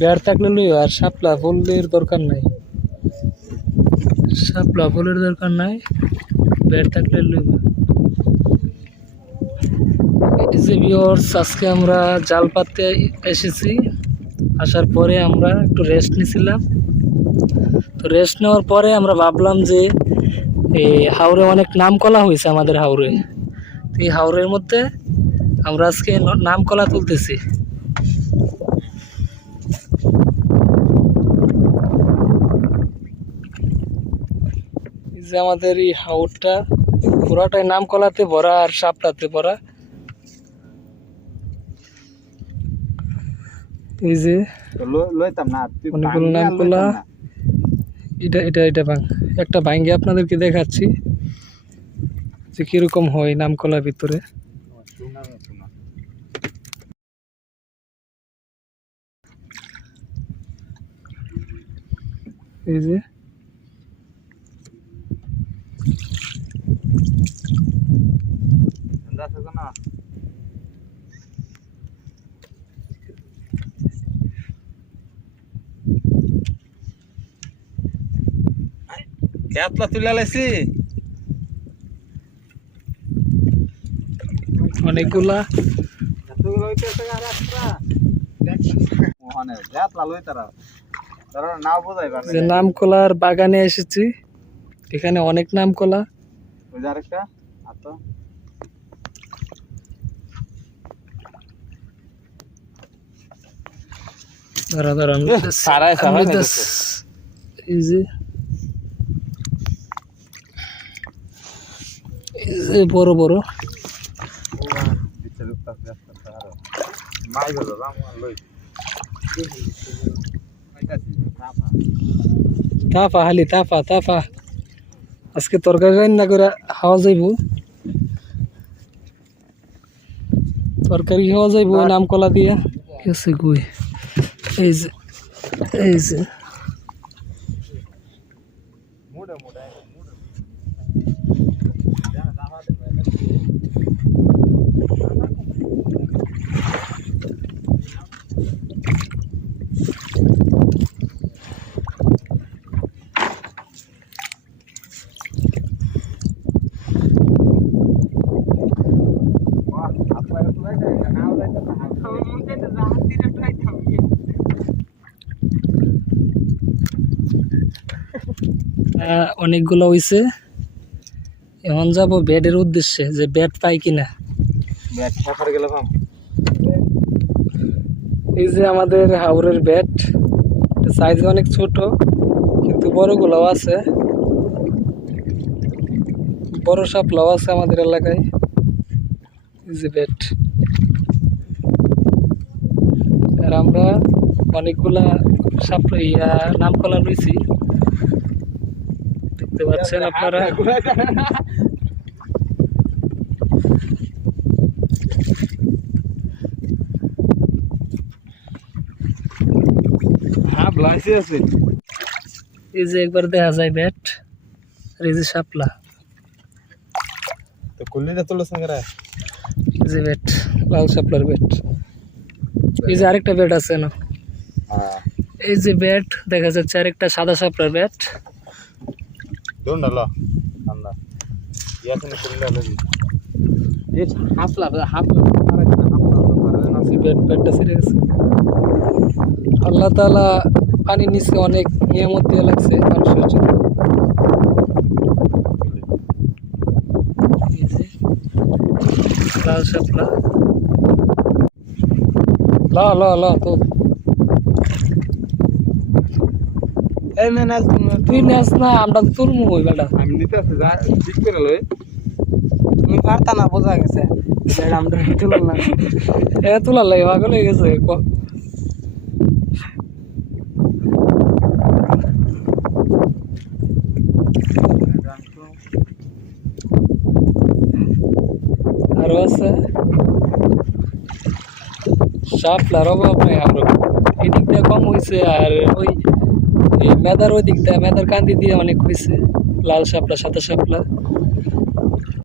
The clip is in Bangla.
বেড় থাকলে লই আর শাপলা ফুলের দরকার নাই, শাপলা ফুলের দরকার নাই, বেড় থাকলে লইবা। এই যে ভিউয়ার্স, আজকে আমরা জাল পাততে এসেছি। আসার পরে আমরা একটু রেস্ট নিয়েছিলাম। তো রেস্ট নেওয়ার পরে আমরা ভাবলাম যে এই হাওরে অনেক নাম কলা হয়েছে আমাদের হাওরে। তো এই হাওরের মধ্যে আমরা আজকে নাম কলা তুলতেছি। এই যে আমাদের এই হাওরটা পুরাটাই নাম কলাতে ভরা আর শাপলাতে ভরা। এই যে অনেকগুলো নাম কলা, এটা ভাঙ একটা ভাঙ্গে আপনাদেরকে দেখাচ্ছি যে কিরকম হয় নাম কলার ভিতরে। এই যে অনেকগুলা নাম কলার বাগানে এসেছি। এখানে অনেক নাম কলা। এই যে বড় বড় তাফা হালি তাফা তাফা আজকে তরকারি রান্না করে খাওয়া যাইব, তরকারি খাওয়া যাইব নাম কলা দিয়া। গেছে গুই। এই যে এই যে অনেকগুলো হইছে। এখন যাবো বেডের উদ্দেশ্যে, যে বেড পাই কিনা। এই যে আমাদের হাওরের বেড, সাইজ অনেক ছোট কিন্তু বড়গুলোও আছে, বড় শাপলাও আছে আমাদের এলাকায়। এই যে বেড, আর আমরা অনেকগুলা শাপলা নাম কলা লইছি, দেখতে পাচ্ছেন আপনারা। এই যে একবার দেখা যায় বেড, আর এই যে শাপলা। এই যে বেড, লাল শাপলার বেড। এই যে আরেকটা বেড আছে না, এই যে বেড দেখা যাচ্ছে আরেকটা সাদা শাপলার বেড। আল্লাহ তাআলা পানির নিচে অনেক নিয়ামত দিয়ে লাগছে মানুষের জন্য। লাল শাপলা ল তো তুই নেস না, আমরা তুলমু ওই বেটা। আমি নিতে আছে যা ঠিক করে লই, তুমি পারতা না, বোঝা গেছে। আমরা তুললাম না, তোলার লাগে পাগল হয়ে গেছে। আরো আছে শাপলার অভাব নাই, আমরা এদিক দিয়ে কম হয়েছে। আর ওই মেদার ওই দিক দিয়ে, মেদার কান্দি দিয়ে অনেক হয়েছে লাল শাপলা সাদা শাপলা।